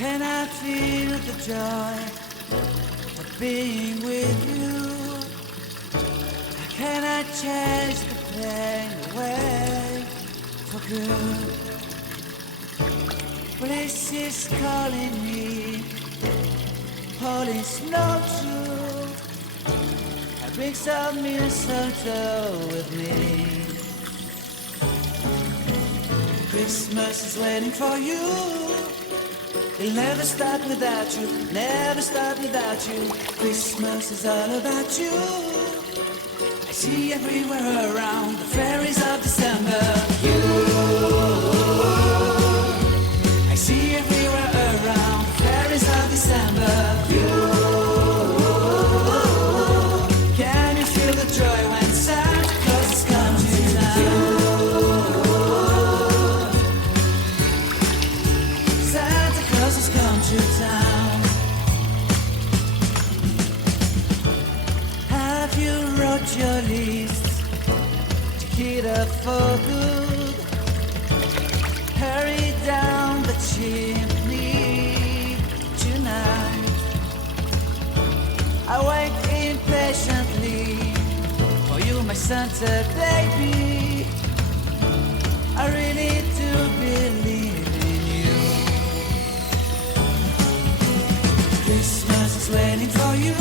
Can I feel the joy of being with you? Can I change the pain away for good? Bliss is calling me, all is not true. I bring some mistletoe with me. Christmas is waiting for you. It'll never start without you, never start without you. Christmas is all about you. I see everywhere around the fairies of December. You, I see everywhere around the fairies of December. You, can you feel the joy when Santa Claus has come to town? Santa Claus has come to town. Have you wrote your list to get up for good? Hurry down the chimney tonight. I wait impatiently for you, my Santa baby. I really do believe in you. Christmas is waiting for you.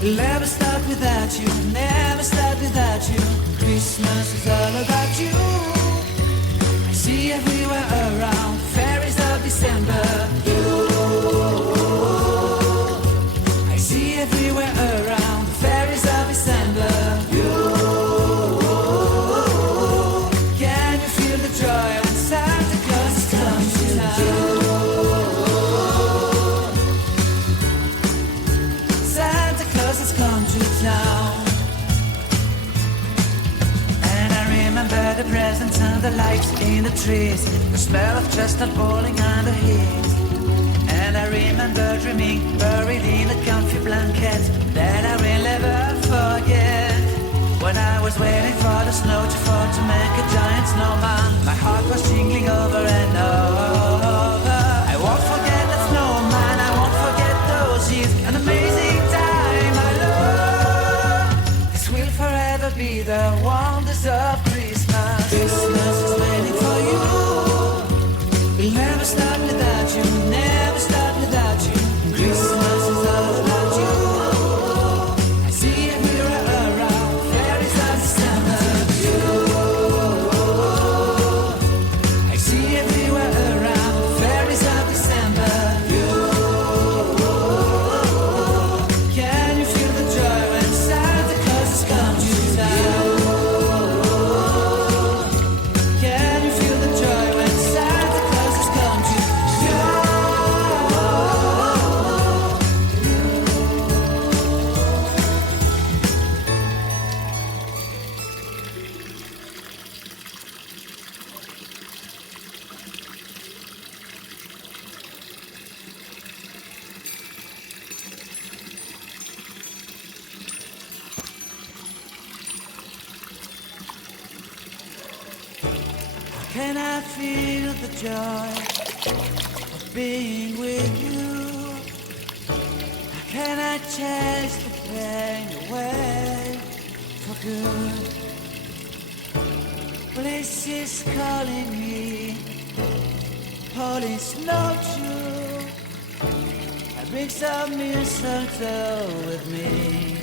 It'll never start without you, never start without you. Christmas is all about you. I see everywhere around fairies of December. You, I see everywhere around fairies of December. You, can you feel the joy when Santa Claus has come to town? Santa Claus has come to town. And I remember the presents and the lights in the trees, the smell of chestnut boiling under heat. And I remember dreaming, buried in a comfy blanket that I will never forget. When I was waiting for the snow to fall to make a giant snowman, my heart was jingling over and over. I won't forget that snowman, I won't forget those years, an amazing time I love. This will forever be the wonders of Christmas. Christmas is waiting for you. We'll never stop without you, never stop without you. Christmas is all about you. I see everywhere around fairies of December. You, I see everywhere around fairies of December. You, can you feel the joy when Santa Claus has come to town? Can you feel the joy when Santa Claus has come to town? Can I feel the joy of being with you? Can I chase the pain away for good? Bliss is calling me, all is not true. I bring some mistletoe with me.